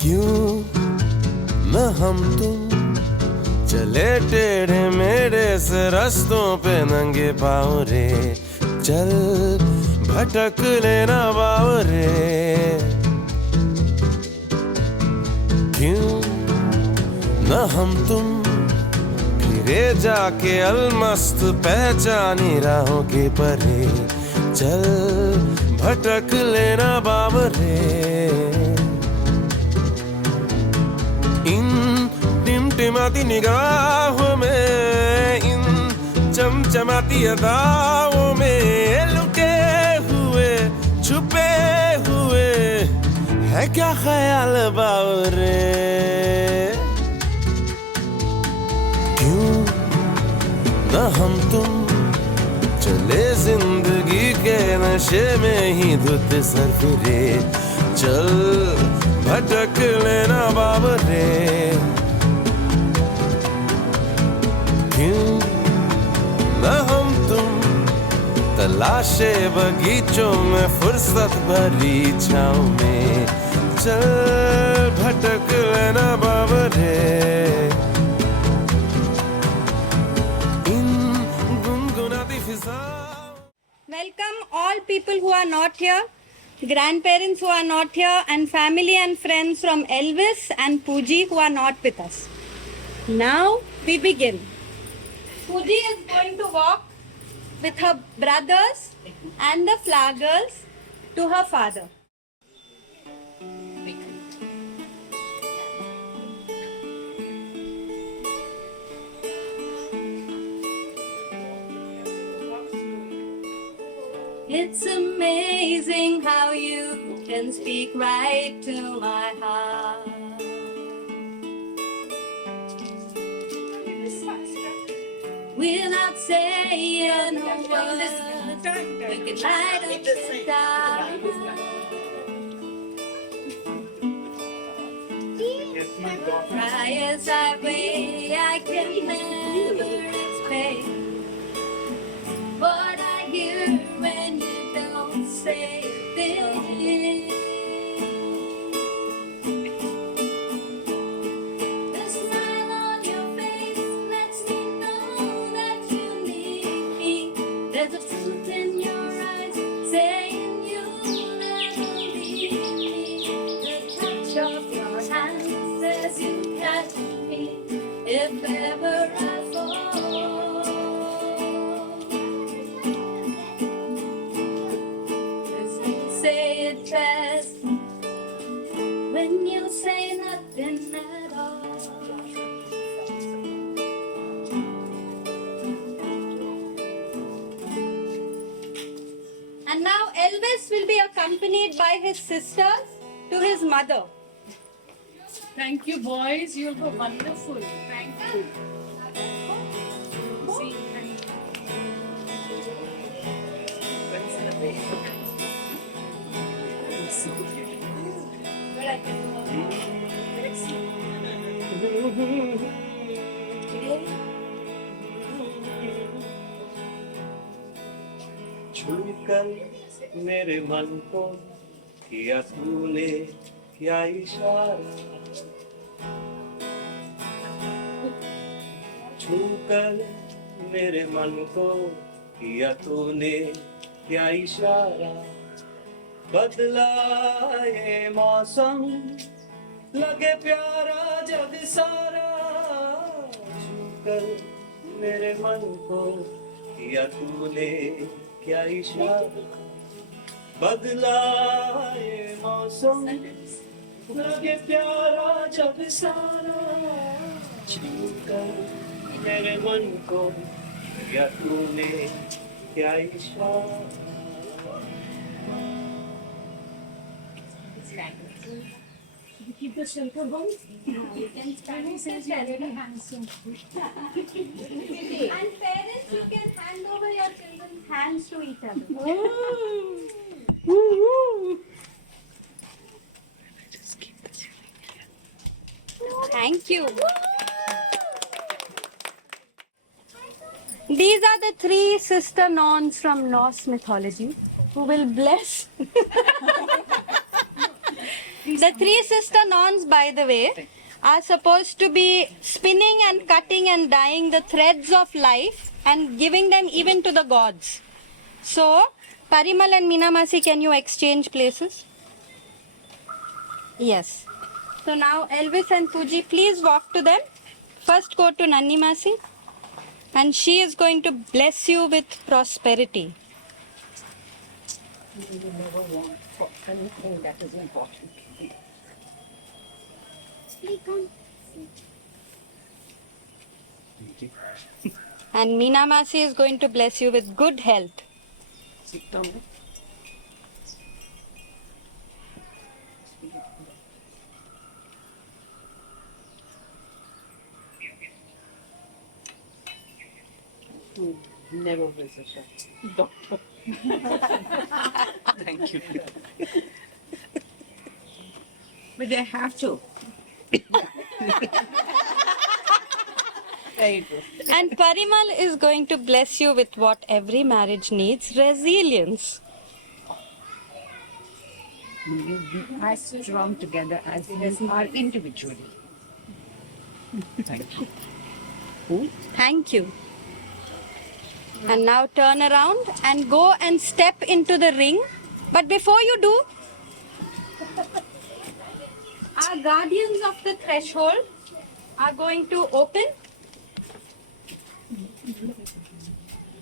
क्यों न हम तुम चले टेढ़े मेढ़े से रास्तों पे नंगे पाँव रे, चल भटक लेना बावरे। क्यों न हम तुम फिरे जाके अलमस्त पहचानी राहों के परे, चल भटक लेना बावरे। इन टिमटिमाती निगाहों में, इन चमचमाती अदाओं में लुके हुए छुपे हुए है क्या ख्याल बावरे। क्यों न हम तुम चले जिंदगी के नशे में ही धुत सर फिरे, चल भटक लेना बावरे। क्यों न हम तुम तलाशे बगीचों में फुर्सत भरी छाँव में, चल भटक लेना बावरे। इन गुनगुनाती फिजा। Welcome all people who are not here, grandparents who are not here, and family and friends from Elvis and Puji who are not with us. Now we begin. Puji is going to walk with her brothers and the flower girls to her father. It's amazing how you can speak right to my heart. Without saying a word, we can light up the dark. Try as I may, I can never explain what I hear when you don't say a thing. The smile on your face lets me know that you need me. There's a truth in your eyes saying you'll never leave me. The touch of your hand says you catch me if ever I fall. Say it best when you say nothing at all. And now Elvis will be accompanied by his sisters to his mother. Thank you, boys. You were wonderful. Thank you. See, thank you. छूकर मेरे मन को किया तूने क्या इशारा, छूकर मेरे मन को किया तूने क्या इशारा। बदला ये मौसम लगे प्यारा जग सारा, छूकर मेरे मन को किया तूने क्या इशारा। बदला ये मौसम लगे प्यारा जग सारा, छूकर मेरे मन को किया तूने क्या इशारा। Keep the shelter going. And Spanish says you are very handsome. And parents, you can hand over your children's hands to each other. Thank you. These are the three sister nuns from Norse mythology who will bless The three sister nuns, by the way, are supposed to be spinning and cutting and dyeing the threads of life and giving them even to the gods. So, Parimal and Meenamasi, can you exchange places? Yes. So now Elvis and Puji, please walk to them. First go to Nanni Masi, and she is going to bless you with prosperity. You never want for anything that is important. And Meena Masi is going to bless you with good health. Sit down. Never visit a doctor. Thank you. But they have to. Very good. And Parimal is going to bless you with what every marriage needs, resilience. You be as strong together as we are individually. Thank you. Thank you. And now turn around and go and step into the ring. But before you do, our guardians of the threshold are going to open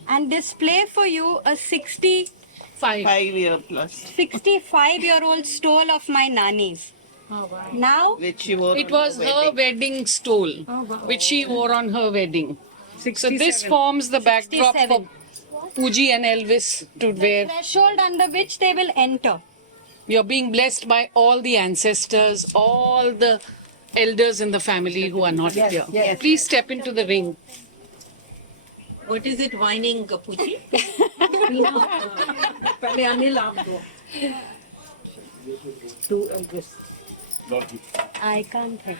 and display for you a 65-year-old stole of my Nani's. Oh, wow. Now, It was her wedding stole, which she wore on her wedding. So this forms the backdrop for 67. Puji and Elvis to wear. threshold under which they will enter. You're being blessed by all the ancestors, all the elders in the family who are not here. yes. Please step into the ring. What is it whining, Kapuchi? पहले अनिल आप दो. To Elvis. I can't help.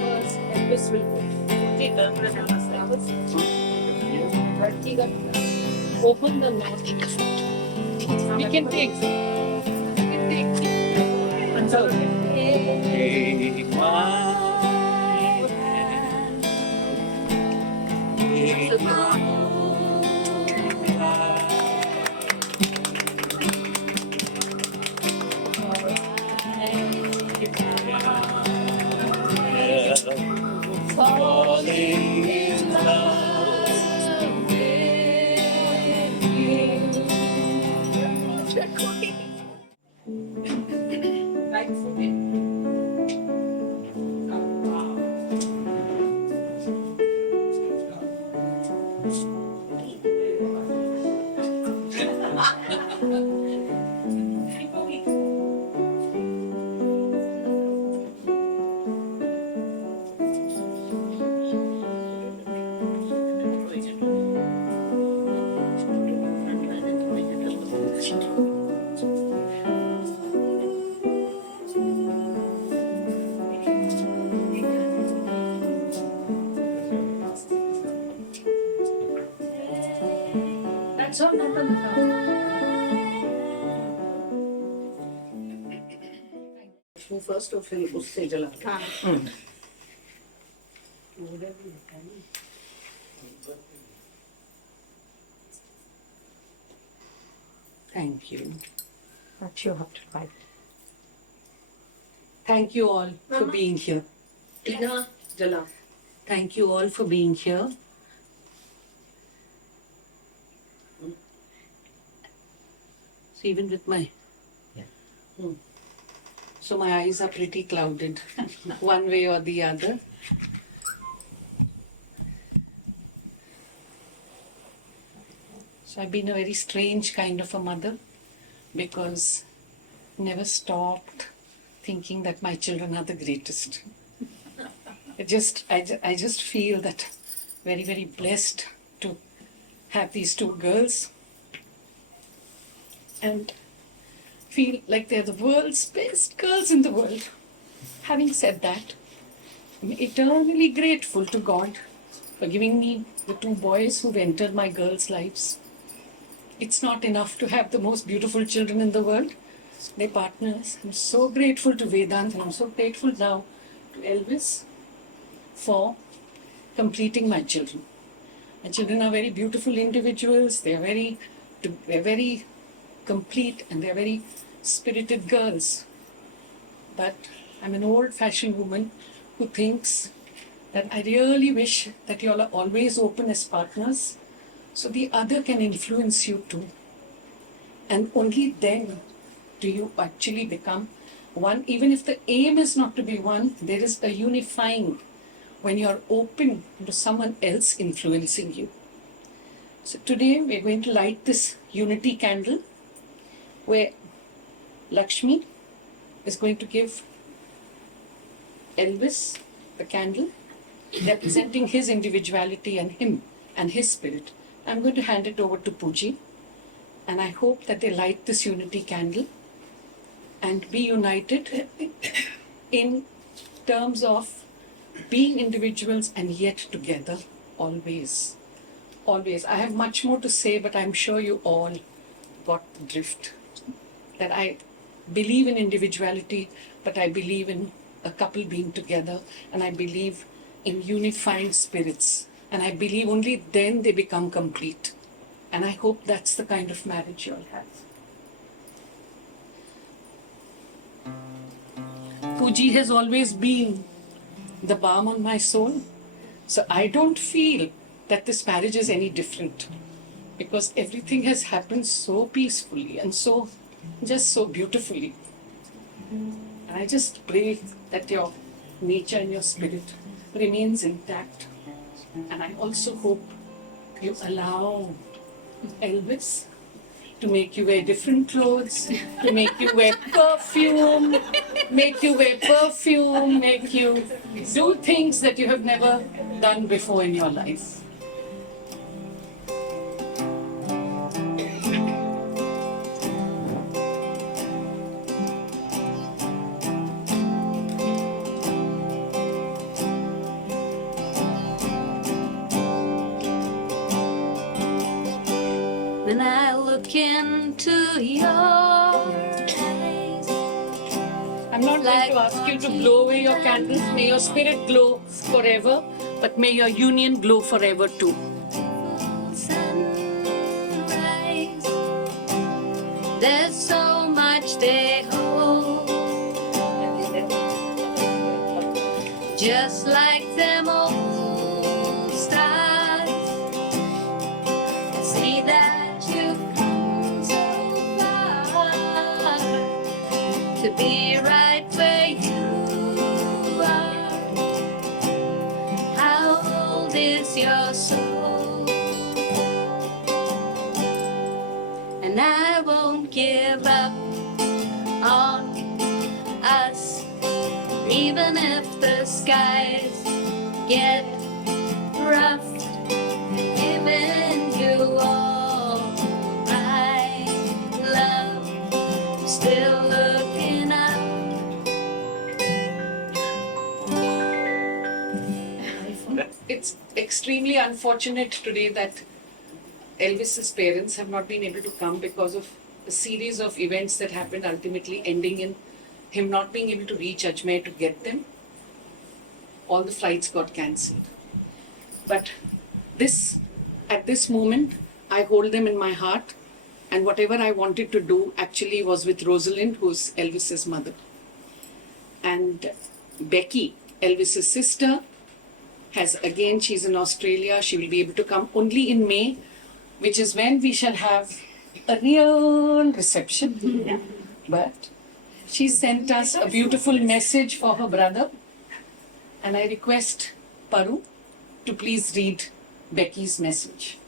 First, Elvis will put. Open the knot in the foot. We can take. Take my hand. Take my falling in love with you. Right foot in. That's all. First or फिर उससे जला. Thank you. That you have to fight. Thank you all for being here. Tina, jala. Thank you all for being here. So even with my... So my eyes are pretty clouded, one way or the other. So I've been a very strange kind of a mother because never stopped thinking that my children are the greatest. I just feel that very, very blessed to have these two girls and feel like they're the world's best girls in the world. Having said that, I'm eternally grateful to God for giving me the two boys who've entered my girls' lives. it's not enough to have the most beautiful children in the world. They're partners. I'm so grateful to Vedant and I'm so grateful now to Elvis for completing my children. My children are very beautiful individuals. They're very complete and they're very spirited girls. But I'm an old-fashioned woman who thinks that I really wish that you all are always open as partners so the other can influence you too. And only then do you actually become one. Even if the aim is not to be one, there is a unifying when you're open to someone else influencing you. So today we're going to light this unity candle where Lakshmi is going to give Elvis the candle representing his individuality and him and his spirit. I'm going to hand it over to Puji and I hope that they light this unity candle and be united in terms of being individuals and yet together always. Always. I have much more to say, but I'm sure you all got the drift. That I believe in individuality, but I believe in a couple being together, and I believe in unifying spirits. And I believe only then they become complete. And I hope that's the kind of marriage you all have. Puji has always been the balm on my soul. So I don't feel that this marriage is any different because everything has happened so peacefully and so beautifully. And I just pray that your nature and your spirit remains intact. And I also hope you allow Elvis to make you wear different clothes, to make you wear perfume, make you do things that you have never done before in your life. When I look into your eyes, I'm not going to ask you to blow away your candles. May your spirit glow forever, but may your union glow forever too. sunrise, there's so much they hold, just like them old stars. See that you've come so far to be right where you are. How old is your soul? And I won't give up on us, even if the skies get rough. Giving you all my love, still looking up. It's extremely unfortunate today that Elvis's parents have not been able to come because of a series of events that happened, ultimately ending in him not being able to reach Ajmer to get them. All the flights got cancelled. But at this moment, I hold them in my heart, and whatever I wanted to do actually was with Rosalind, who's Elvis's mother. And Becky, Elvis's sister, she's in Australia. She will be able to come only in May, which is when we shall have a real reception. But she sent us a beautiful message for her brother, and I request Paru to please read Becky's message.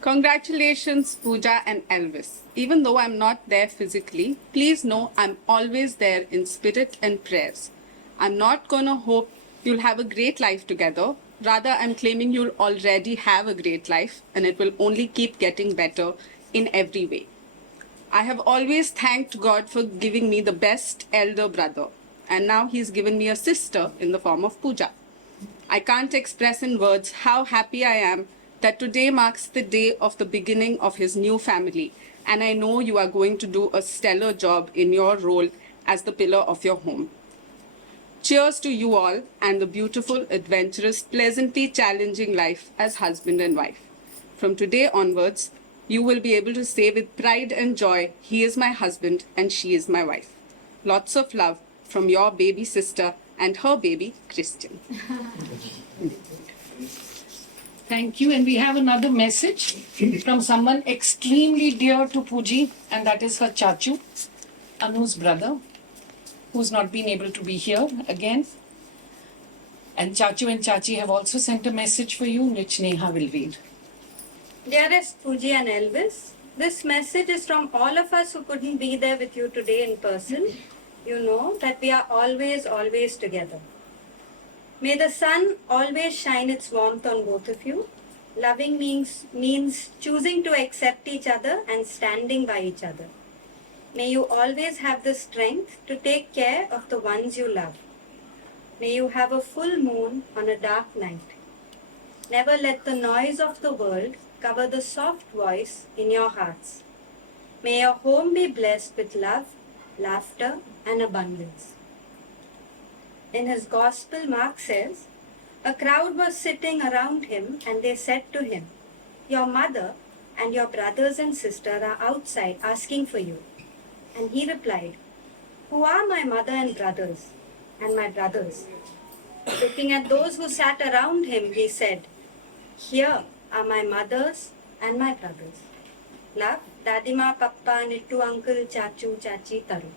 Congratulations, Puja and Elvis. Even though I'm not there physically, please know I'm always there in spirit and prayers. I'm not gonna hope you'll have a great life together. Rather, I'm claiming you'll already have a great life and it will only keep getting better in every way. I have always thanked God for giving me the best elder brother, and now He's given me a sister in the form of Puja. I can't express in words how happy I am that today marks the day of the beginning of his new family, and I know you are going to do a stellar job in your role as the pillar of your home. Cheers to you all and the beautiful, adventurous, pleasantly challenging life as husband and wife. From today onwards, you will be able to say with pride and joy, he is my husband and she is my wife. Lots of love from your baby sister and her baby, Christian. Thank you. And we have another message from someone extremely dear to Puji, and that is her Chachu, Anu's brother, who's not been able to be here again. And Chachu and Chachi have also sent a message for you, which Neha will read. Dearest Puji and Elvis, this message is from all of us who couldn't be there with you today in person. You know that we are always, always together. May the sun always shine its warmth on both of you. Loving means choosing to accept each other and standing by each other. May you always have the strength to take care of the ones you love. May you have a full moon on a dark night. Never let the noise of the world cover the soft voice in your hearts. May your home be blessed with love, laughter, and abundance. In his gospel, Mark says, a crowd was sitting around him and they said to him, your mother and your brothers and sister are outside asking for you. And he replied, who are my mother and brothers and my brothers? Looking at those who sat around him, he said, here are my mothers and my brothers. Love, Dadima, Papa, Nittu, Uncle, Chachu, Chachi, Taru.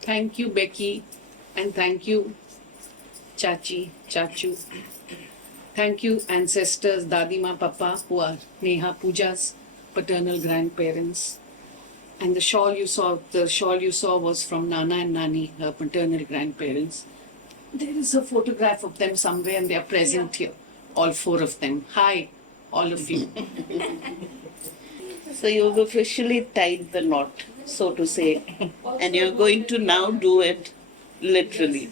Thank you, Becky, and thank you, Chachi, Chachu. Thank you, ancestors, Dadima, Papa, who are Neha Puja's paternal grandparents. And the shawl you saw was from Nana and Nani, her paternal grandparents. There is a photograph of them somewhere, and they are present here, all four of them. Hi, all of you. So you've officially tied the knot, so to say, and you're going to now do it literally.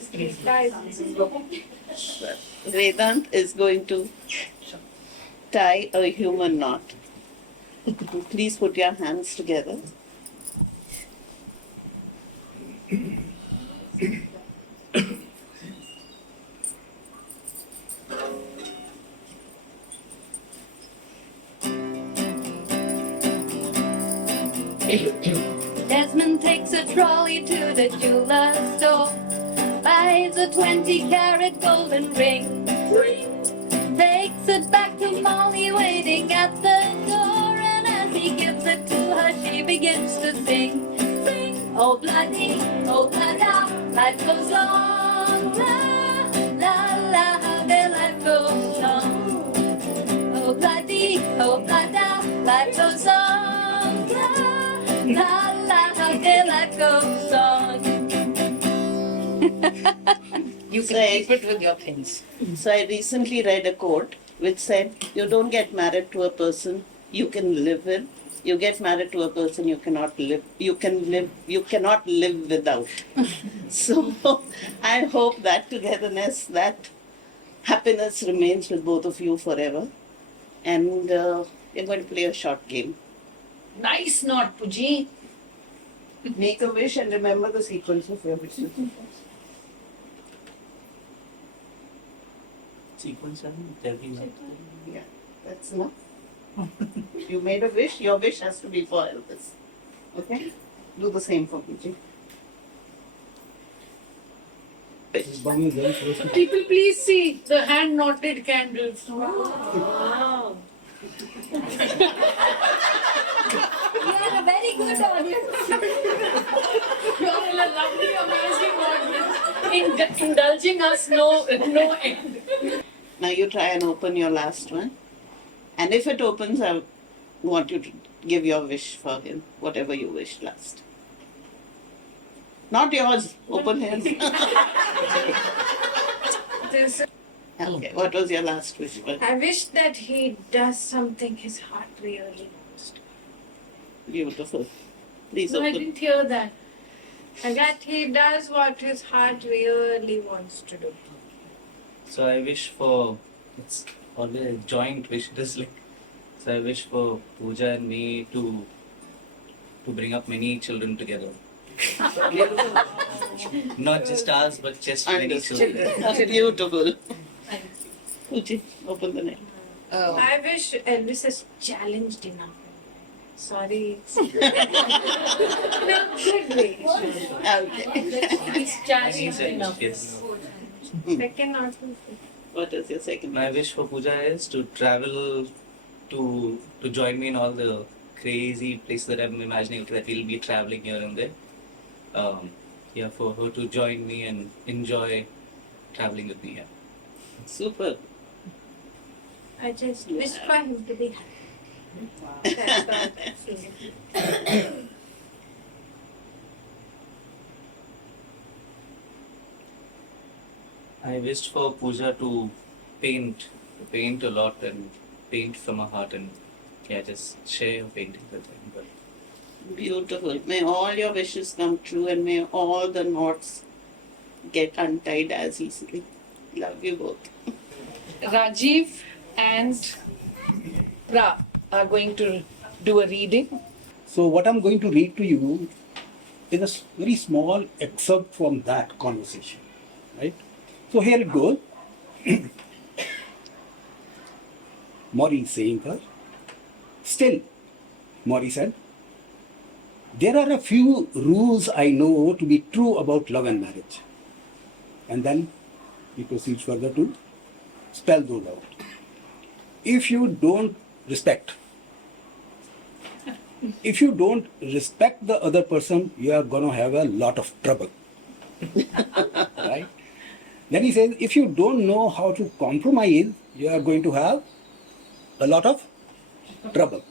Vedant is going to tie a human knot. Please put your hands together. Desmond takes a trolley to the jeweler's store, buys a 20-carat golden ring, takes it back to Molly waiting at the door, and as he gives it to her, she begins to sing, sing, oh bloody, oh blada, life goes on, la, la, la, how their life goes on, oh bloody, oh blada, life goes on, la, la, how their life goes on. You can keep it with your things. So I recently read a quote which said, you don't get married to a person you can live with. You get married to a person you cannot live without. So I hope that togetherness, that happiness remains with both of you forever. And we're going to play a short game. Nice knot, Puji. Make a wish and remember the sequence of your wishes. Sequence and there be no. Yeah, that's enough. You made a wish, your wish has to be for Elvis. Okay? Do the same for Puji. People, please see the hand knotted candles. Wow. You are a very good audience. You are a lovely, amazing audience. Indulging us no end. Now you try and open your last one. And if it opens, I want you to give your wish for him, whatever you wished last. Not yours, open his. Okay, what was your last wish for him? I wish that he does something his heart really wants to. Beautiful. Please No, I open. didn't hear that. And that he does what his heart really wants to do. So I wish for, it's always a joint wish. Just like, so I wish for Puja and me to bring up many children together. Not just ours, but just many children. Understood. Beautiful. Puji, open the net. I wish Elvis is challenged enough. Sorry. No, good way. Okay. He's challenged Any enough. yes. Second or two. What is your second? My wish for Puja is to travel to join me in all the crazy places that I'm imagining that we'll be traveling here and there. Yeah, for her to join me and enjoy traveling with me. Yeah. Super. I just wish for him to be happy. That's all. I wished for Puja to paint a lot and paint from her heart and yeah, just share her painting with him. But Beautiful. May all your wishes come true and may all the knots get untied as easily. Love you both. Rajiv and Ra are going to do a reading. So what I'm going to read to you is a very small excerpt from that conversation, right? So here it goes. Maury saying her. Still, Maury said, there are a few rules I know to be true about love and marriage. And then he proceeds further to spell those out. If you don't respect the other person, you are going to have a lot of trouble. Right? Then he says, if you don't know how to compromise, you are going to have a lot of trouble.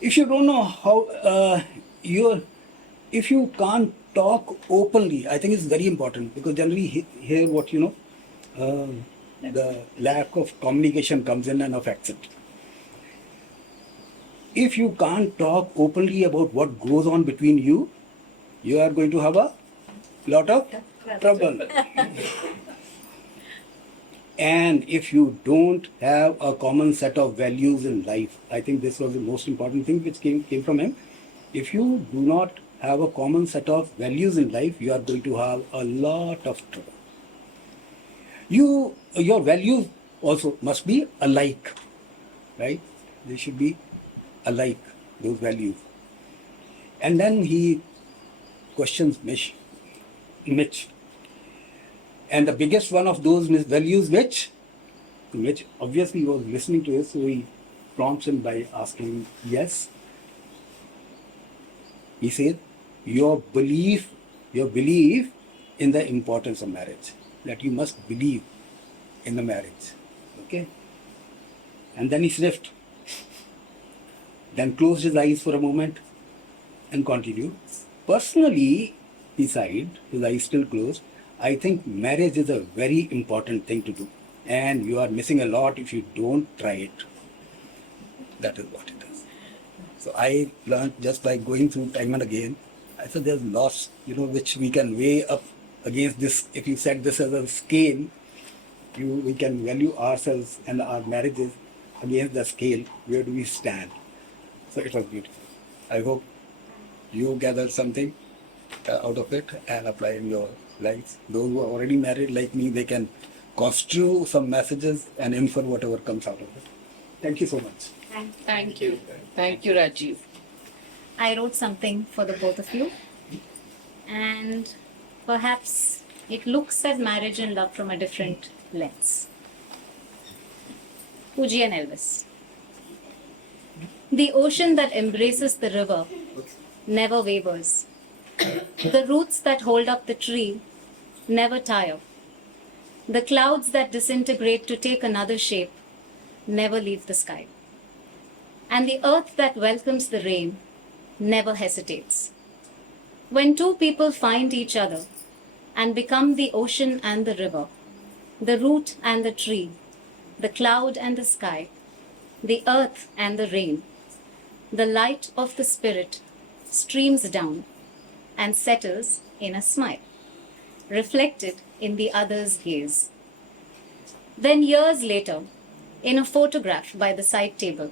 If you don't know how, if you can't talk openly, I think it's very important because generally here what the lack of communication comes in and affects it. If you can't talk openly about what goes on between you, you are going to have a lot of trouble. And if you don't have a common set of values in life, I think this was the most important thing which came from him. If you do not have a common set of values in life, you are going to have a lot of trouble. Your values also must be alike, right? They should be alike, those values. And then he questions Mitch. And the biggest one of those values, Mitch obviously was listening to it, so he prompts him by asking, yes. He said, your belief in the importance of marriage, that you must believe in the marriage. Okay? And then he sniffed, then closed his eyes for a moment and continued. Personally, he sighed, his eyes still closed, I think marriage is a very important thing to do. And you are missing a lot if you don't try it. That is what it is. So I learned just by going through time and again, I said there's lots, which we can weigh up against this. If you set this as a scale, we can value ourselves and our marriages against the scale. Where do we stand? So it was beautiful. I hope you gather something out of it and apply in your lives. Those who are already married like me, they can construe some messages and infer whatever comes out of it. Thank you so much. Thank you. Thank you, Rajiv. I wrote something for the both of you, and perhaps it looks at marriage and love from a different lens. Puji and Elvis. The ocean that embraces the river never wavers. The roots that hold up the tree never tire. The clouds that disintegrate to take another shape never leave the sky. And the earth that welcomes the rain never hesitates. When two people find each other and become the ocean and the river, the root and the tree, the cloud and the sky, the earth and the rain, the light of the Spirit streams down and settles in a smile, reflected in the other's gaze. Then years later, in a photograph by the side table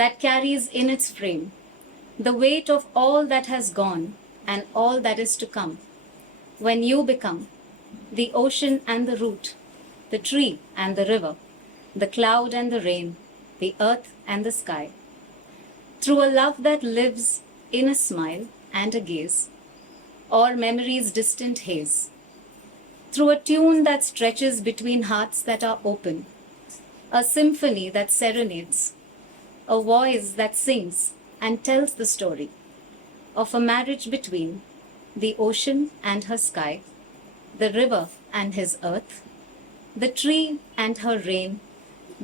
that carries in its frame the weight of all that has gone and all that is to come, when you become the ocean and the root, the tree and the river, the cloud and the rain, the earth and the sky, through a love that lives in a smile and a gaze, or memory's distant haze, through a tune that stretches between hearts that are open, a symphony that serenades, a voice that sings and tells the story of a marriage between the ocean and her sky, the river and his earth, the tree and her rain,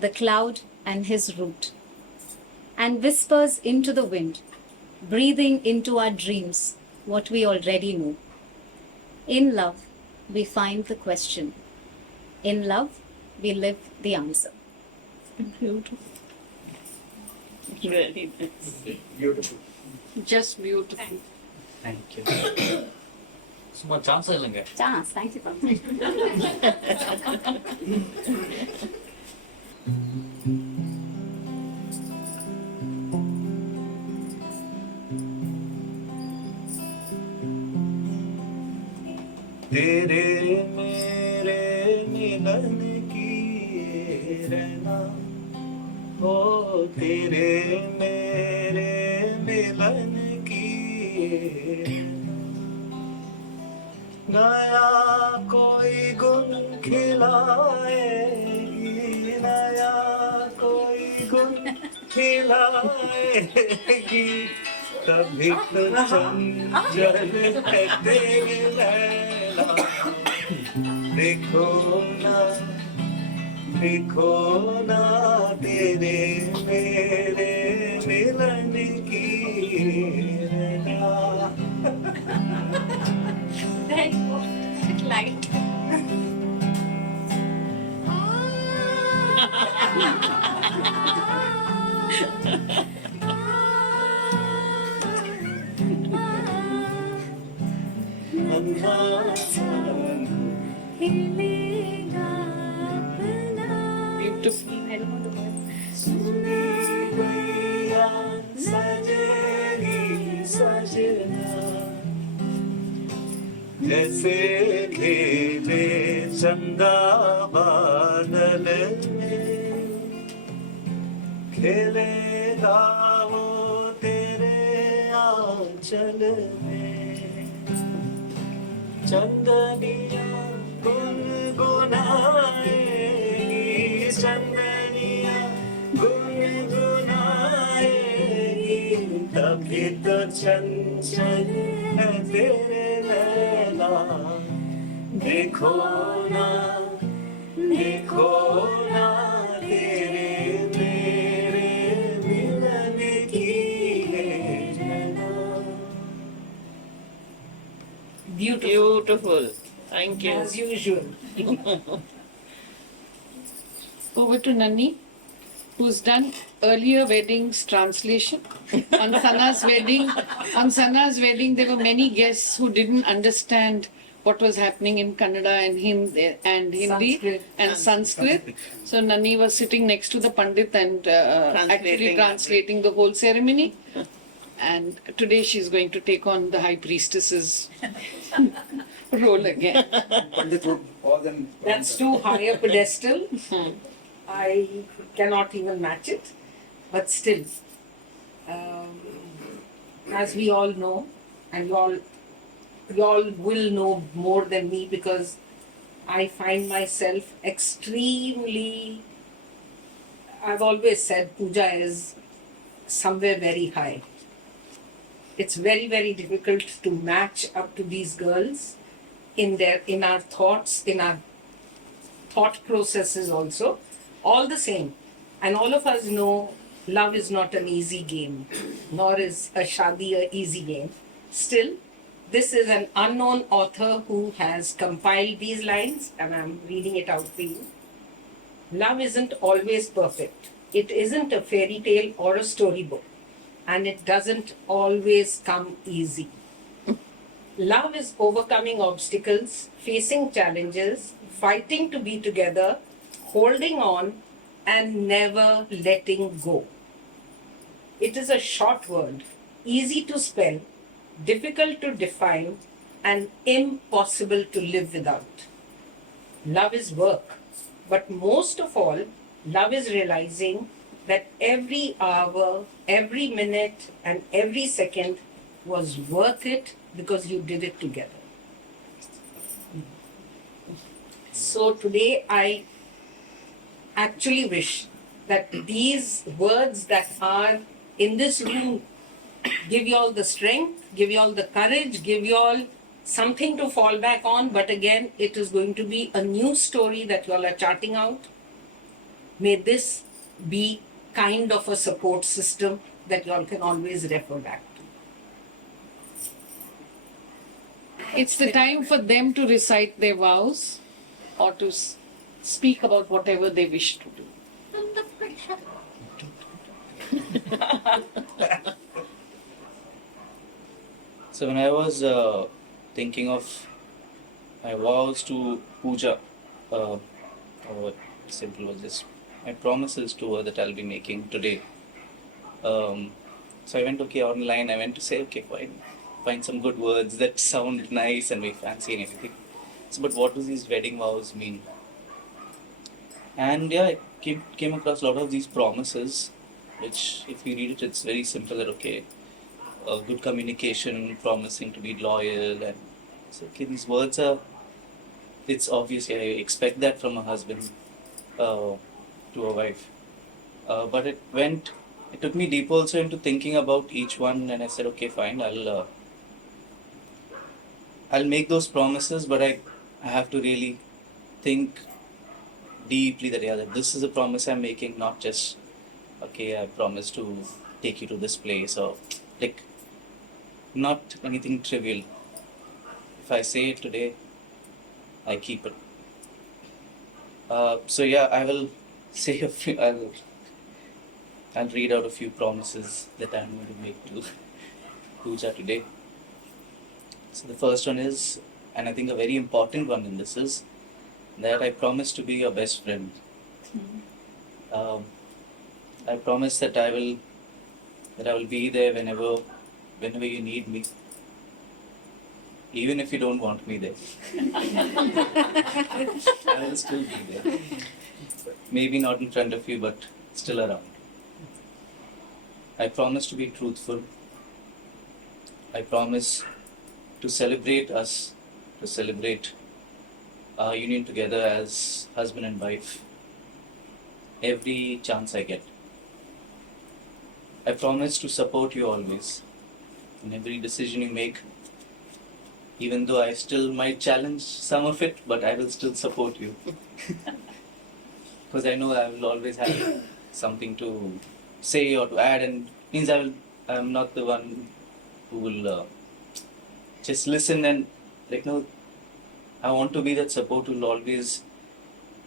the cloud and his root, and whispers into the wind, breathing into our dreams what we already know. In love, we find the question. In love, we live the answer. Beautiful. Very nice. Beautiful. Just beautiful. Thank you. சும்மா chance இல்லைங்க. Chance, thank you. तेरे मेरे मिलन की ये रहना, ओ तेरे मेरे मिलन की ये रहना। नया कोई गुण खिलाएगी, नया कोई गुण खिलाएगी, तभी तो चंचल है तेरे नैना। देखो ना तेरे मेरे मिलन की रहना। Light. Beautiful. I don't know the words. सजेगी सजना, जैसे खेले चंदा बादल में, खेलेगा वो तेरे आंचल में। चंदनिया गुनगुनाएगी, चंदनिया गुनगुनाएगी, तभी तो चंचल है तेरे नैना। देखो ना तेरे मेरे मिलन की ये रहना। Beautiful. Thank you. As usual. Over to Nani, who's done earlier weddings translation. On Sana's wedding, there were many guests who didn't understand what was happening in Kannada and Hindi Sanskrit. and Sanskrit. So Nani was sitting next to the Pandit and actually translating the whole ceremony. And today she's going to take on the High Priestess's role again. Pandit would pause and That's too high a pedestal. I cannot even match it. But still, as we all know, and you all will know more than me, because I find myself extremely. I've always said Puja is somewhere very high. It's very, very difficult to match up to these girls in our thoughts, in our thought processes also. All the same. And all of us know love is not an easy game, nor is a shadi a easy game. Still, this is an unknown author who has compiled these lines, and I'm reading it out for you. Love isn't always perfect. It isn't a fairy tale or a storybook, and it doesn't always come easy. Love is overcoming obstacles, facing challenges, fighting to be together, holding on, and never letting go. It is a short word, easy to spell, difficult to define, and impossible to live without. Love is work, but most of all, love is realizing that every hour, every minute, and every second was worth it because you did it together. So today I actually wish that these words that are in this room give you all the strength, give you all the courage, give you all something to fall back on. But again, it is going to be a new story that you all are charting out. May this be kind of a support system that you all can always refer back to. It's the time for them to recite their vows or to speak about whatever they wish to do. So when I was thinking of my vows to Puja, what simple was this? My promises to her that I'll be making today. So I went online. I went to say find some good words that sound nice and very fancy and everything. So, but what do these wedding vows mean? And yeah, I came across a lot of these promises, which if you read it, it's very simple. That good communication, promising to be loyal, and so these words are. It's obvious. I expect that from a husband to a wife. But it took me deep also into thinking about each one, and I said, okay, fine, I'll make those promises, but I have to really think deeply that this is a promise I'm making, not just, okay, I promise to take you to this place, or like, not anything trivial. If I say it today, I keep it. So yeah, I will say I'll read out a few promises that I'm going to make to Puja today. So the first one is, and I think a very important one in this is, that I promise to be your best friend. I promise that I will be there whenever you need me, even if you don't want me there. I will still be there. Maybe not in front of you, but still around. I promise to be truthful. I promise to celebrate our union together as husband and wife every chance I get. I promise to support you always in every decision you make, even though I still might challenge some of it, but I will still support you. Because I know I will always have something to say or to add, and means I'm not the one who will just listen and no. I want to be that support who will always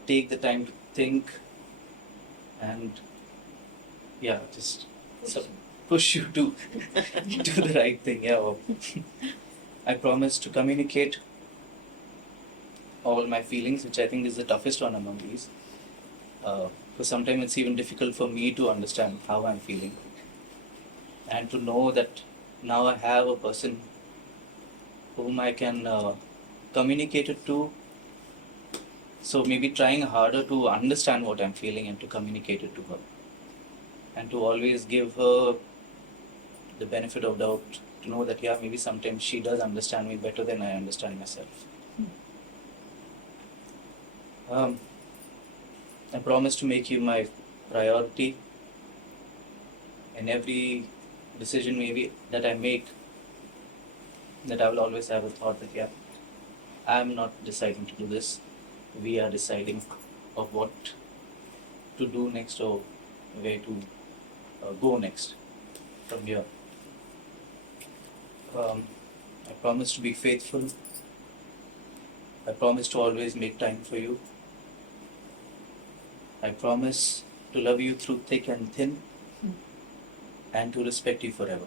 take the time to think and just push you to do the right thing. I promise to communicate all my feelings, which I think is the toughest one among these. Because sometimes it's even difficult for me to understand how I'm feeling, and to know that now I have a person whom I can communicate it to. So maybe trying harder to understand what I'm feeling and to communicate it to her, and to always give her the benefit of doubt, to know that maybe sometimes she does understand me better than I understand myself. I promise to make you my priority in every decision maybe that I make, that I will always have a thought that I'm not deciding to do this, we are deciding of what to do next or where to go next from here. I promise to be faithful. I promise to always make time for you. I promise to love you through thick and thin, and to respect you forever.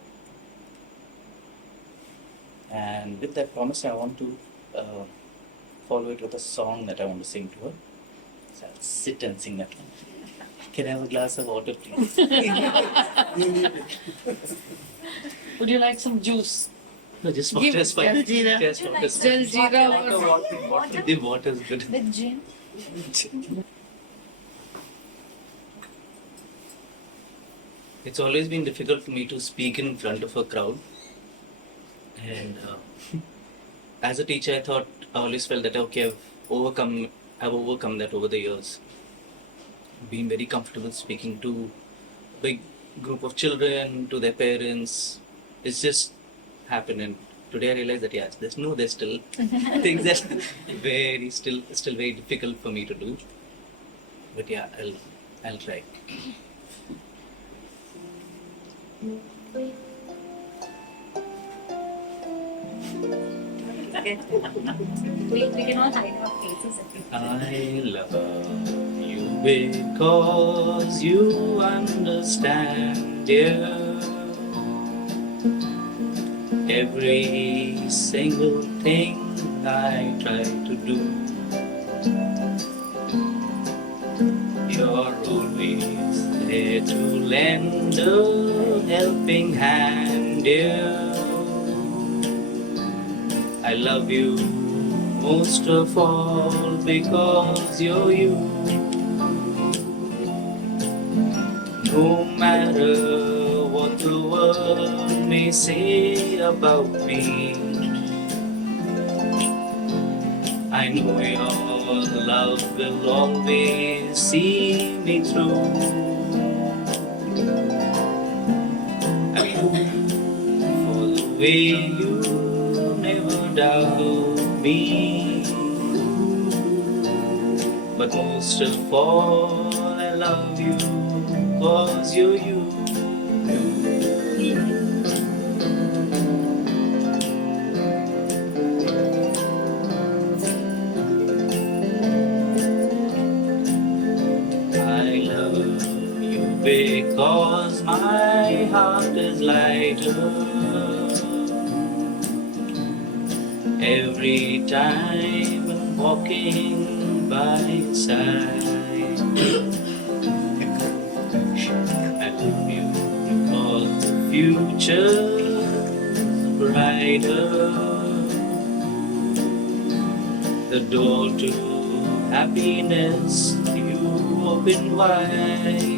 And with that promise, I want to follow it with a song that I want to sing to her. So I'll sit and sing that one. Can I have a glass of water, please? Would you like some juice? No, just water is fine. Jaljeera. Just water is fine. Jaljeera or The water is good. With gin. It's always been difficult for me to speak in front of a crowd. And as a teacher, I always felt that okay, I've overcome that over the years. Been very comfortable speaking to a big group of children, to their parents. It's just happened, and today I realized that there's still things that still very difficult for me to do. But yeah, I'll try. We can all hide our faces if we I love you because you understand, dear. Every single thing I try to do, you're always there to lend a helping hand, dear. I love you most of all because you're you. No matter what the world may say about me, I know your love will always see me through. I mean, for the way you never doubt me, but most of all I love you cause you're you. I love you because my heart is lighter every time I'm walking by your side. I love you because the future's brighter. The door to happiness you open wide.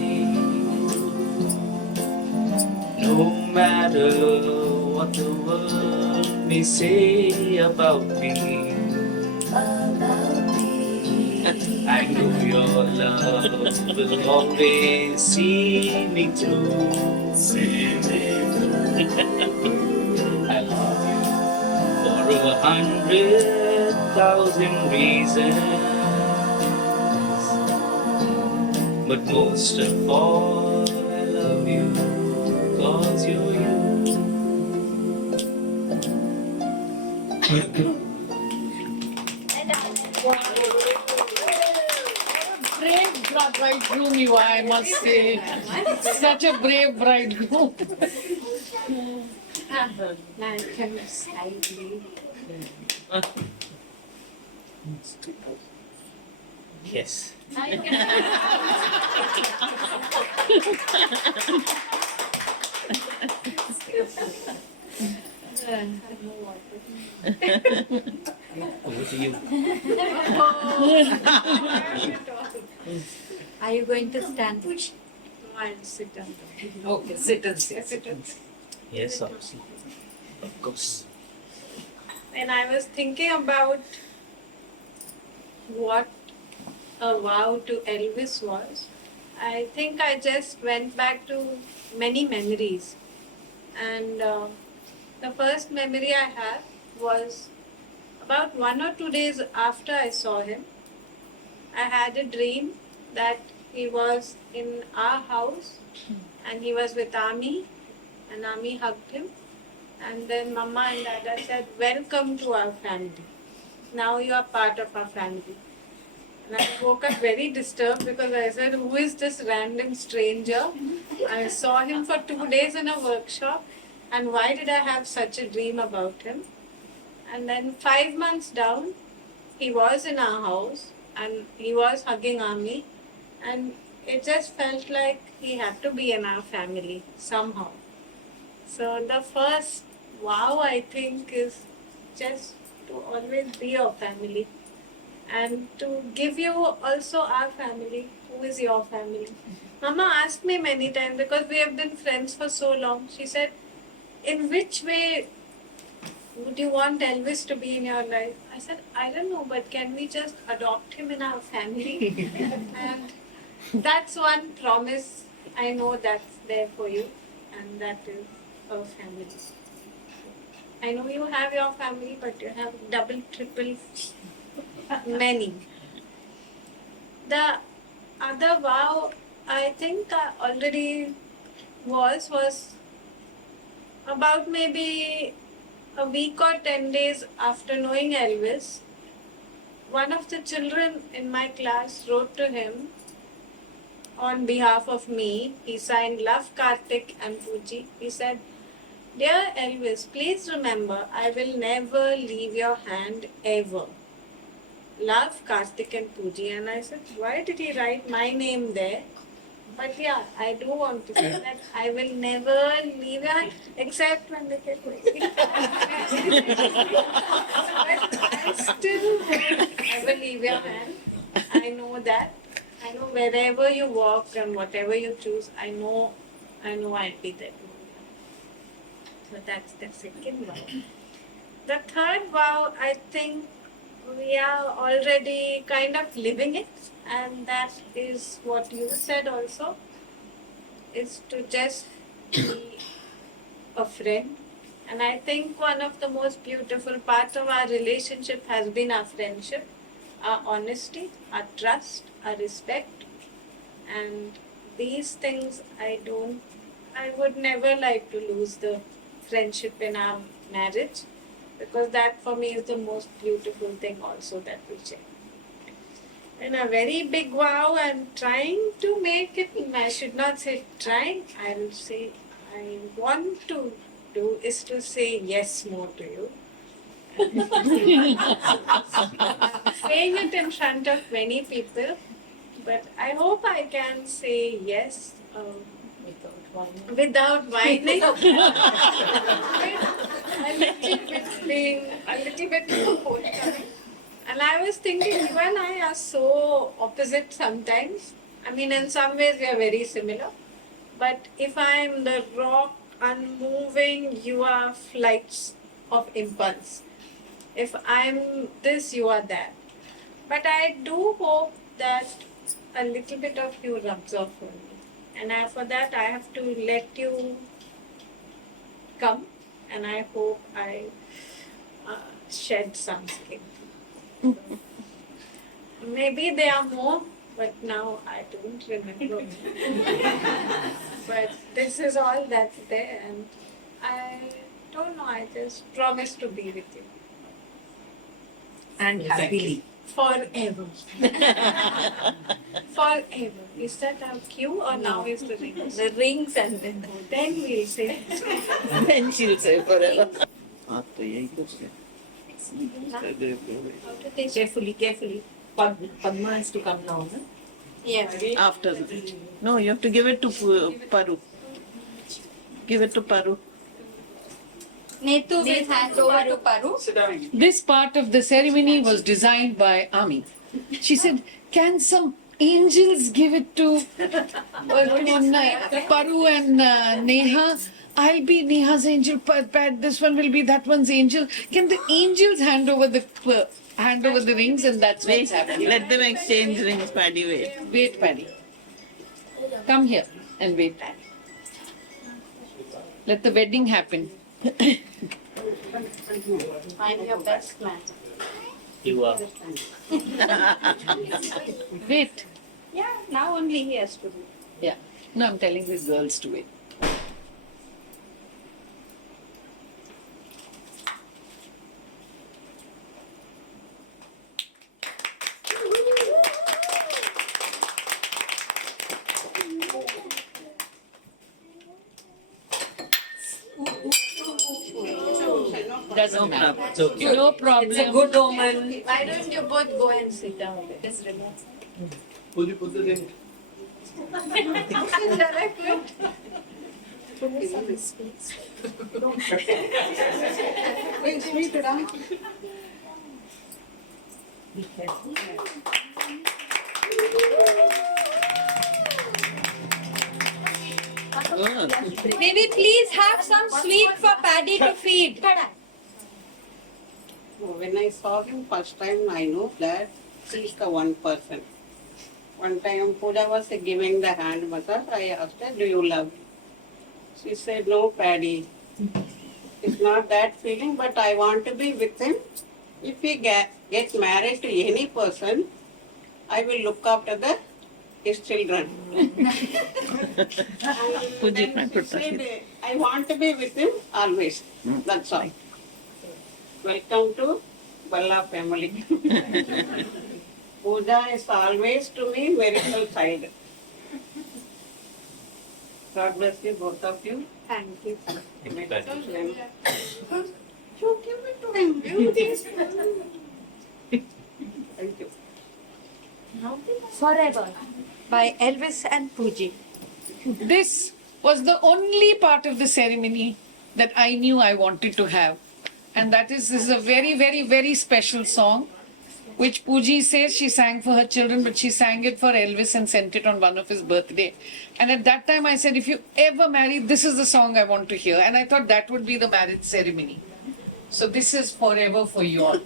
No matter what the world may say about me, I know your love will always see me through. I love you for 100,000 reasons, but most of all I love you cause you're you. brave bridegroom you are, I must say. Such a brave bridegroom. Yes. Over to you. Are you going to stand? I'll sit down. Okay, sit and sit. Yes, obviously. Of course. When I was thinking about what a vow to Elvis was, I think I just went back to many memories. And the first memory I have was about 1 or 2 days after I saw him. I had a dream that he was in our house and he was with Ami, and Ami hugged him. And then Mama and Dada said, "Welcome to our family. Now you are part of our family." And I woke up very disturbed because I said, "Who is this random stranger? I saw him for 2 days in a workshop, and why did I have such a dream about him?" And then 5 months down, he was in our house and he was hugging Ami, and it just felt like he had to be in our family somehow. So the first wow, I think, is just to always be your family and to give you also our family. Who is your family? Mama asked me many times, because we have been friends for so long. She said, in which way would you want Elvis to be in your life? I said, I don't know, but can we just adopt him in our family? And that's one promise I know that's there for you, and that is our family. I know you have your family, but you have double, triple, many. The other wow, I think I already was about maybe a week or 10 days after knowing Elvis. One of the children in my class wrote to him on behalf of me. He signed Love Karthik and Fuji. He said, Dear Elvis, please remember I will never leave your hand ever. Love Karthik and Puji. And I said, why did he write my name there? But yeah, I do want to say that I will never leave your hand except when they get married. But I still won't ever leave your hand. I know that. I know wherever you walk and whatever you choose, I know I'll be there. So that's the second vow. The third vow, I think we are already kind of living it, and that is what you said also, is to just be a friend. And I think one of the most beautiful parts of our relationship has been our friendship, our honesty, our trust, our respect. And these things I would never like to lose the friendship in our marriage, because that for me is the most beautiful thing also that we share. And a very big wow, I'm trying to make it, I should not say trying, I will say I want to do is to say yes more to you. I'm saying it in front of many people, but I hope I can say yes without whining. With a little bit forthcoming. And I was thinking, you and I are so opposite sometimes. I mean, in some ways we are very similar. But if I'm the rock, unmoving, you are flights of impulse. If I'm this, you are that. But I do hope that a little bit of you rubs off on me. And for that, I have to let you come. And I hope I shed some skin. Maybe there are more, but now I don't remember. But this is all that's there, and I don't know, I just promise to be with you. And happily. Forever. Forever. Is that our cue or now is the rings? The rings and then Then we'll say. then she'll say forever. How to take Carefully. Padma has to come now, no? Yes. After. No, you have to give it to Paru. Give it to Paru. Netu will hand over to Paru. This part of the ceremony was designed by Ami. She said, can some angels give it to Paru and Neha? I'll be Neha's angel, Pat, this one will be that one's angel. Can the angels hand over the rings, and that's what's happening. Let them exchange rings, Paddy. Wait, Paddy. Come here and wait. Let the wedding happen. Find your best man. You are. Wait. Yeah, now only he has to do. Yeah. No, I'm telling these girls to wait. doesn't matter. It's okay. No problem. It's a good omen. Why don't you both go and sit down? Just relax. May we please have some sweet for Paddy to feed? When I saw him first time, I know that he is the one person. One time Puja was giving the hand massage. I asked her, do you love me? She said, no, Paddy. It's not that feeling, but I want to be with him. If he get married to any person, I will look after his children. And then she said, I want to be with him always. That's all. Welcome to Balla family. Puja is always to me miracle side. God bless you, both of you. Thank you. Miracle lamb. You give it to him. You this. Thank you. Forever by Elvis and Puji. This was the only part of the ceremony that I knew I wanted to have. And that is, this is a very, very, very special song, which Puji says she sang for her children, but she sang it for Elvis and sent it on one of his birthday. And at that time I said, if you ever marry, this is the song I want to hear. And I thought that would be the marriage ceremony. So this is forever for you all.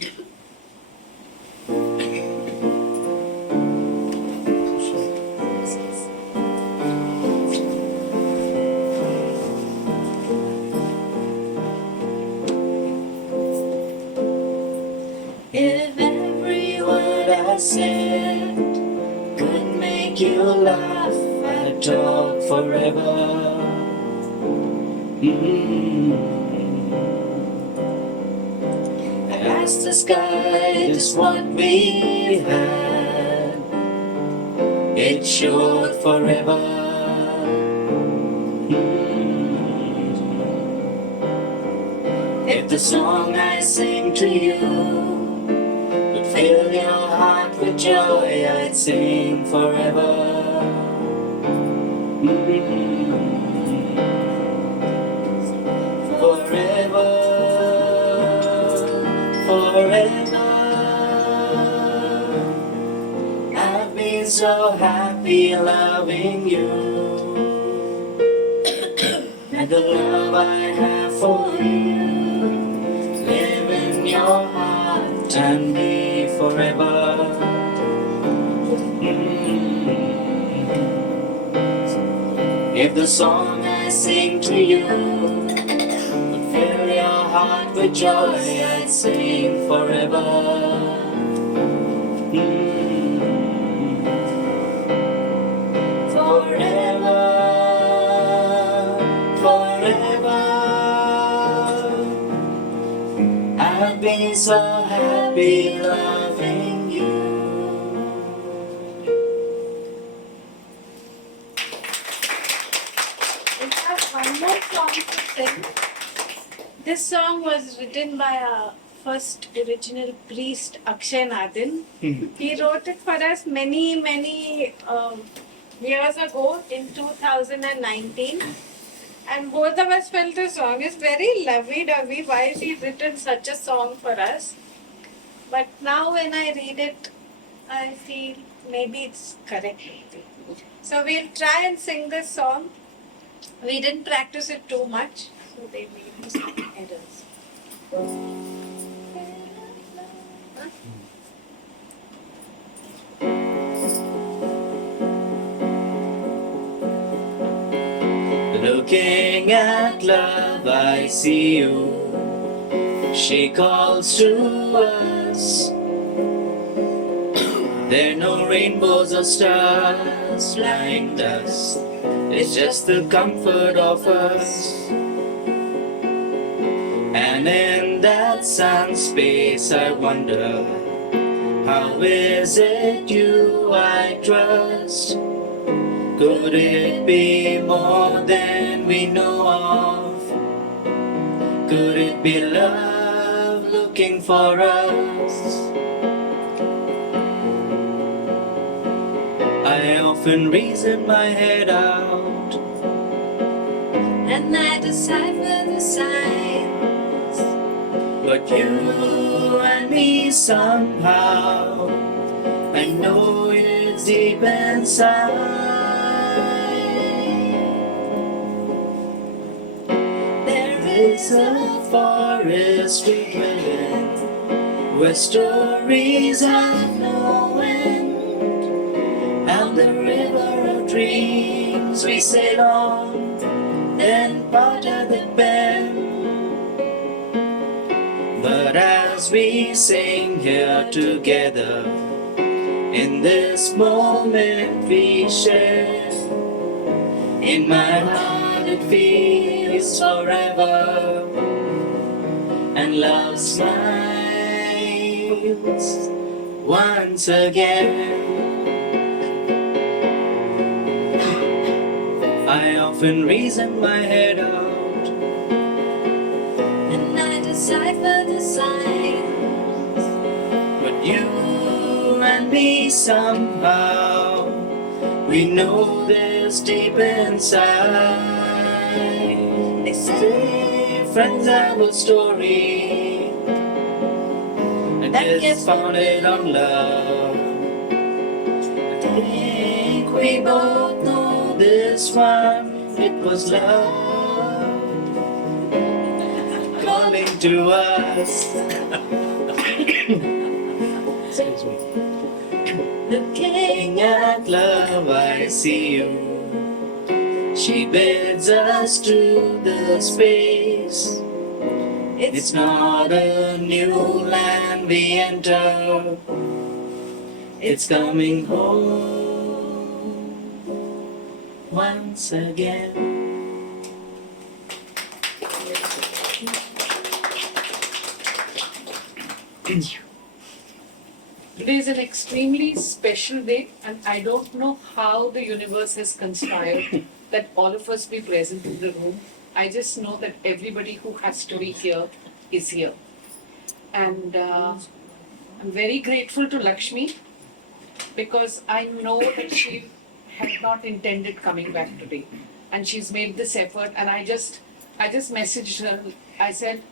If every word I said could make you laugh, I'd talk forever. I asked the sky just what we had. It showed forever. If the song I sing to you fill your heart with joy, I'd sing forever. Forever, forever. I've been so happy loving you, and the love I have for you live in your heart and be forever. If the song I sing to you would fill your heart with joy, I'd sing forever. Forever, forever. I've been so happy loving you. We have one more song to sing. This song was written by our first original priest, Akshay Nadin. He wrote it for us many years ago in 2019. And both of us felt the song is very lovey-dovey. Why has he written such a song for us? But now when I read it, I feel maybe it's correct. So we'll try and sing this song. We didn't practice it too much, so they made some errors. Looking at love, I see you. She calls to us. There are no rainbows or stars flying dust. It's just the comfort of us. And in that sun space, I wonder, how is it you I trust? Could it be more than we know of? Could it be love? looking for us. I often reason my head out, and I decipher the signs. but you and me somehow, I know it's deep inside. There is a forest we dwell in, where stories have no end, and the river of dreams we sail on, then part at the bend. But as we sing here together, in this moment we share, in my heart it feels forever, and love smiles once again. I often reason my head out, And I decipher the signs. but you and me somehow, we know this deep inside. They say friends have a story, and it's founded on love. I think we both know this one, it was love calling to us. Excuse me. Looking at love, I see you. She bids us to the space. It's not a new land we enter, it's coming home once again. Today is an extremely special day, and I don't know how the universe has conspired that all of us be present in the room. I just know that everybody who has to be here is here. And I'm very grateful to Lakshmi because I know that she had not intended coming back today. And she's made this effort, and I just messaged her. I said,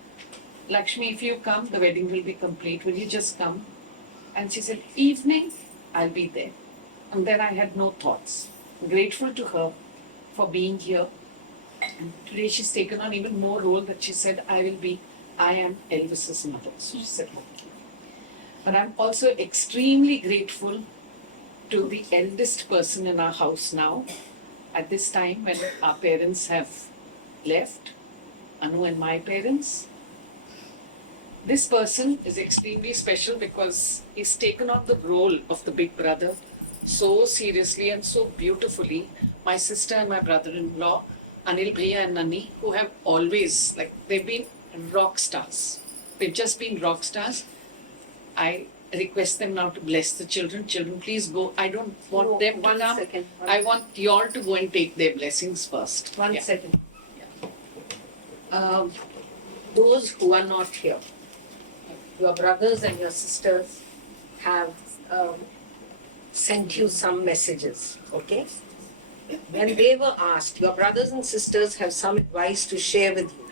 Lakshmi, if you come, the wedding will be complete. Will you just come? And she said, evening, I'll be there. And then I had no thoughts. I'm grateful to her for being here. And today she's taken on even more role that she said, I am Elvis's mother. So she said, okay. But I'm also extremely grateful to the eldest person in our house now. At this time when our parents have left, Anu and my parents, this person is extremely special because he's taken on the role of the big brother so seriously and so beautifully. My sister and my brother-in-law, Anil Bhaiya and Nani, who have always, they've been rock stars. They've just been rock stars. I request them now to bless the children. Children, please go. I don't want them to come. Second. I want you all to go and take their blessings first. One Yeah. second. Those who are not here, your brothers and your sisters have sent you some messages, okay? When they were asked, your brothers and sisters have some advice to share with you.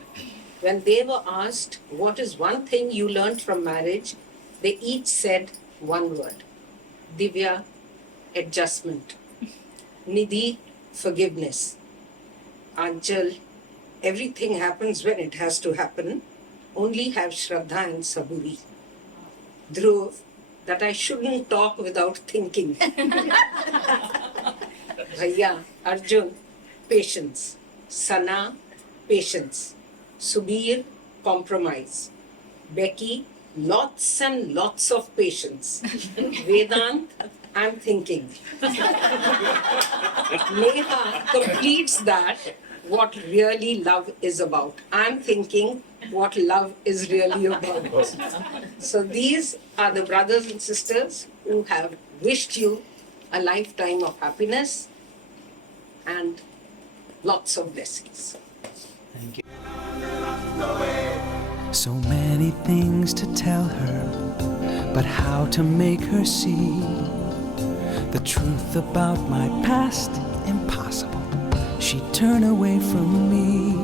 When they were asked, what is one thing you learned from marriage, they each said one word. Divya, adjustment. Nidhi, forgiveness. Anchal, everything happens when it has to happen. Only have Shraddha and Saburi. Dhruv, that I shouldn't talk without thinking. Bhaiya, Arjun, patience. Sana, patience. Subir, compromise. Becky, lots and lots of patience. Vedant, I'm thinking. Neha completes that, what really love is about. I'm thinking what love is really about. So these are the brothers and sisters who have wished you a lifetime of happiness and lots of blessings. Thank you. So many many things to tell her, but how to make her see the truth about my past? Impossible. She'd turn away from me.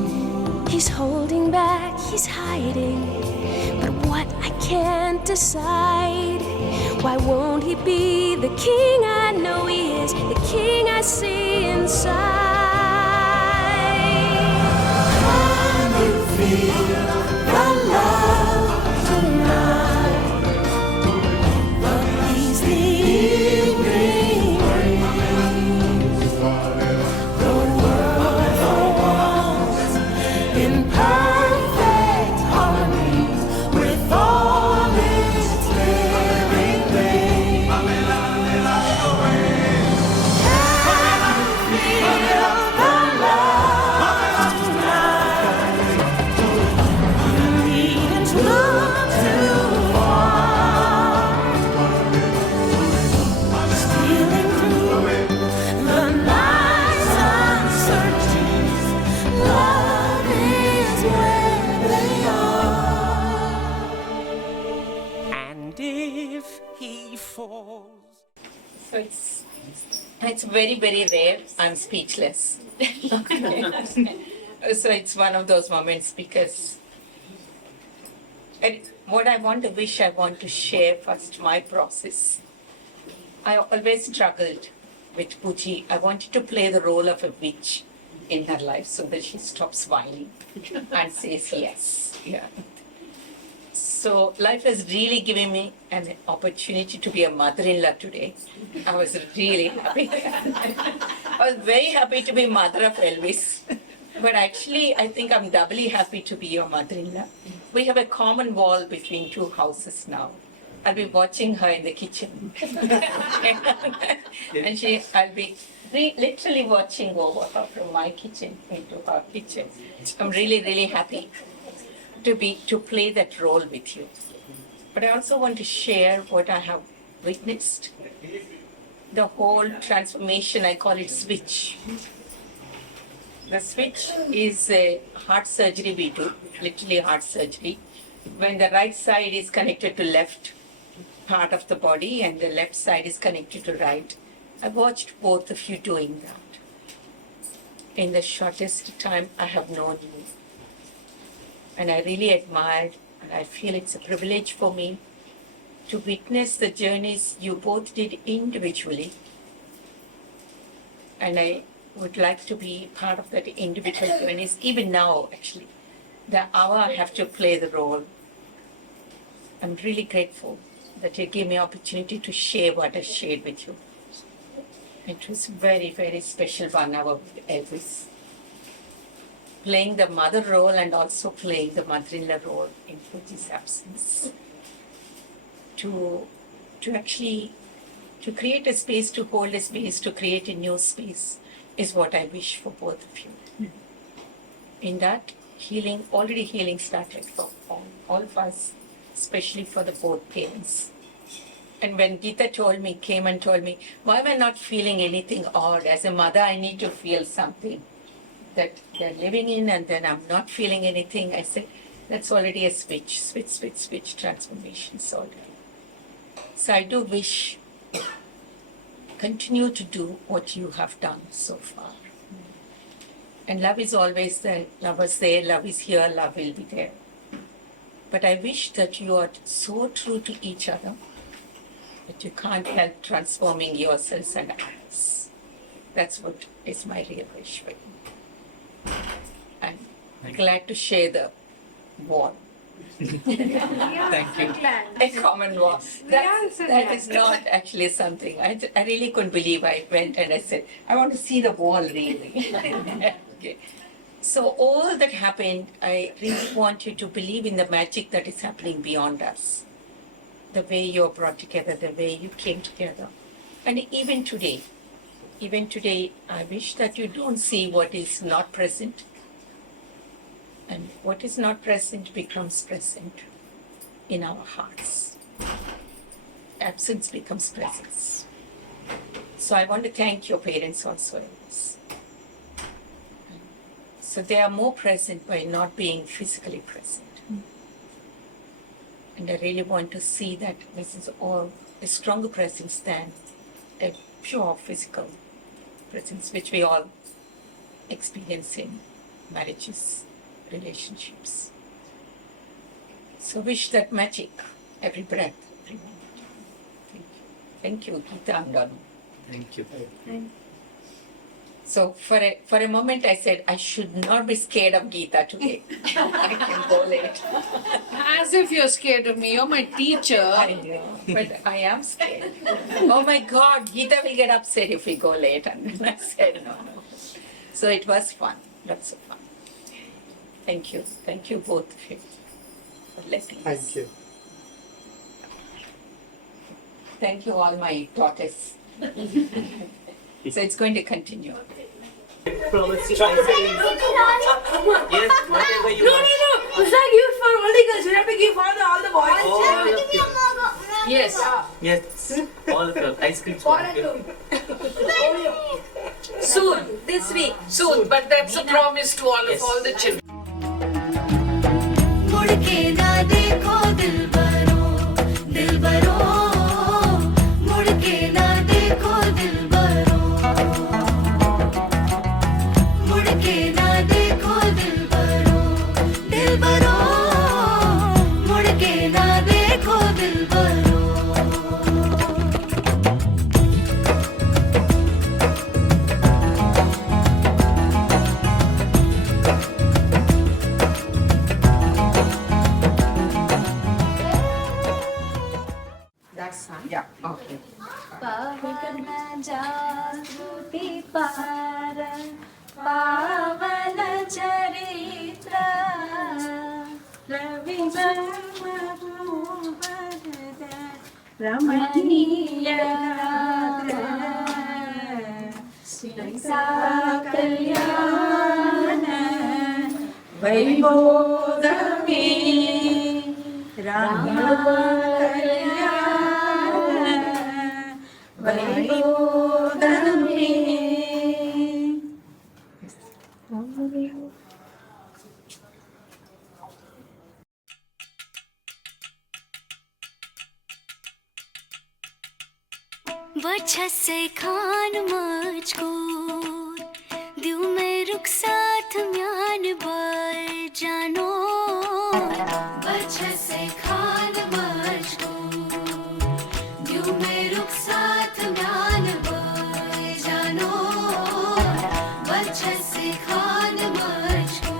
He's holding back, he's hiding, but what I can't decide. Why won't he be the king I know he is, the king I see inside? Can you feel the love tonight? He's the evening rain. The world falls in perfect harmony with all its living things. Can you feel the love tonight? You needn't look too far. Stealing through the night's uncertainties, love is where they are. And if he falls. So it's very, very rare. I'm speechless. So it's one of those moments because what I want to share first my process. I always struggled with Puji. I wanted to play the role of a witch in her life so that she stops whining and says yes. Yeah. So life has really given me an opportunity to be a mother-in-law today. I was really happy. I was very happy to be mother of Elvis. But actually, I think I'm doubly happy to be your mother-in-law. We have a common wall between two houses now. I'll be watching her in the kitchen. And I'll be literally watching over her from my kitchen into her kitchen. I'm really, really happy to play that role with you. But I also want to share what I have witnessed. The whole transformation, I call it switch. The switch is a heart surgery we do, literally heart surgery. When the right side is connected to left part of the body and the left side is connected to right. I watched both of you doing that. In the shortest time I have known you. And I really admired, and I feel it's a privilege for me to witness the journeys you both did individually. And I would like to be part of that individual journeys, even now, actually. The hour I have to play the role. I'm really grateful that you gave me opportunity to share what I shared with you. It was very, very special 1 hour with Elvis. Playing the mother role and also playing the mother-in-law role in Puji's absence. To create a space, to hold a space, to create a new space is what I wish for both of you. In that, already healing started for all of us, especially for the both parents. And when Geeta came and told me, why am I not feeling anything odd? As a mother, I need to feel something that they're living in, and then I'm not feeling anything. I said, that's already a switch transformations already. So I do wish, continue to do what you have done so far. And love is always there. Love was there, love is here, love will be there. But I wish that you are so true to each other that you can't help transforming yourselves and others. That's what is my real wish for you. I'm glad to share the wall. Thank you. A common wall. That is not actually something. I really couldn't believe I went and I said, I want to see the wall really. Okay. So all that happened, I really want you to believe in the magic that is happening beyond us. The way you're brought together, the way you came together. And even today, I wish that you don't see what is not present. And what is not present becomes present in our hearts. Absence becomes presence. So I want to thank your parents also in this. So they are more present by not being physically present. And I really want to see that this is all a stronger presence than a pure physical presence, which we all experience in marriages, relationships. So wish that magic every breath, every moment. Thank you, Geeta and Donu. Thank you. So for a moment I said I should not be scared of Geeta today. I can go late. As if you're scared of me. You're my teacher. I know, but I am scared. Oh my God, Geeta will get upset if we go late. And then I said no. So it was fun, lots of fun. Thank you both of you for letting us. Thank you. Thank you all my daughters. So it's going to continue. Promise to try Yes, whatever you want. No. It's not gift for only girls. You have to give for all the boys. All of you. Yes. Yes, all of you. Ice cream. Soon, this week. Soon, but that's a promise to all the children. मुड़ के ना देखो दिलबरों दिलबरों मुड़ के ना देखो दिलबरों मुड़ के ना देखो दिलबरों दिलबरों मुड़ के ना देखो दिलबरों That's fine. Yeah, okay. पावन जागृति पार पावन चरित्र रमणीय सीता कल्याण वैभोगमे राम वजह से खान मुझको दिल में रुख साथ म्यान बर जानो वजह से खान मुझको दिल में रुख साथ म्यान बर जानो वजह से खान मुझको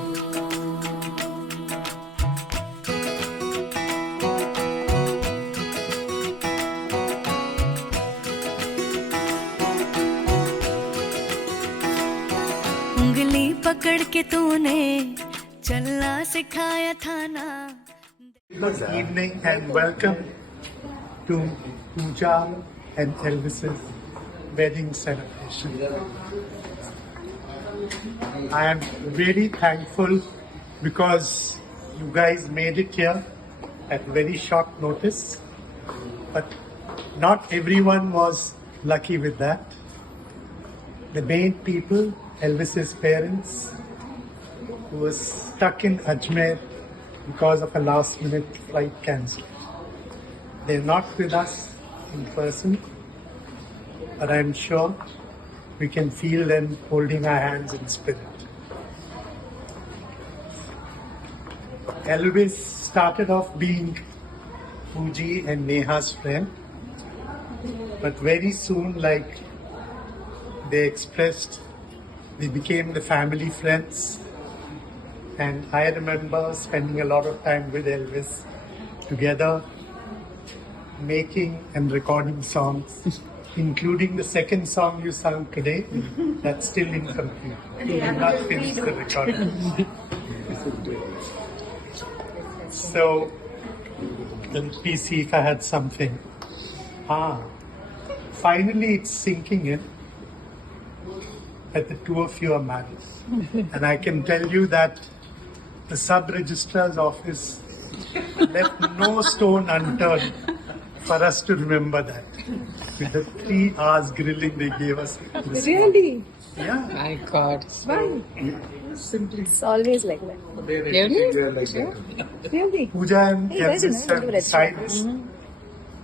उंगली पकड़ के तूने चलना सिखाया था ना Good evening and welcome to Puja and Elvis's wedding celebration. I am really thankful because you guys made it here at very short notice, but not everyone was lucky with that. The main people, Elvis's parents, who was stuck in Ajmer because of a last-minute flight cancelled. They're not with us in person, but I'm sure we can feel them holding our hands in spirit. Elvis started off being Puji and Neha's friend, but very soon, like they expressed, they became the family friends. And I remember spending a lot of time with Elvis together, making and recording songs, including the second song you sang today. That's still incomplete. We did not finish the recording. So, let me see if I had something. Finally it's sinking in that the two of you are married. And I can tell you that the sub-registrar's office left no stone unturned for us to remember that. With the 3 hours grilling they gave us. Really? Yeah. My God. Simply. It's always like that. Really? Like that. Really? Puja and Hey, why is it Elvis not have red decided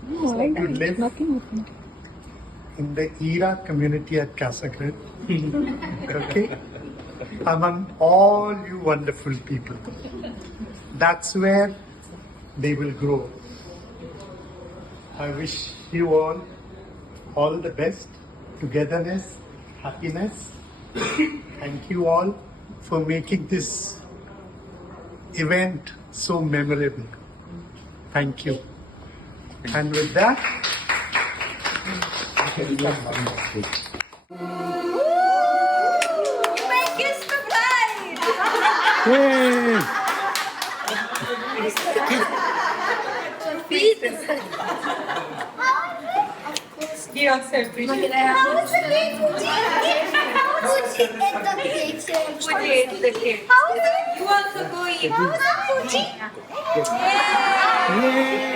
to live Nothing. in the era community at Casacred. Okay? Among all you wonderful people. That's where they will grow. I wish you all the best, togetherness, happiness. Thank you all for making this event so memorable. Thank you. And with that, Kiss the bride! He also appreciates. How was the cake, Puji? Puji ate the cake. Puji ate the cake. How was it? You also go eat. How was it, Puji? Yay!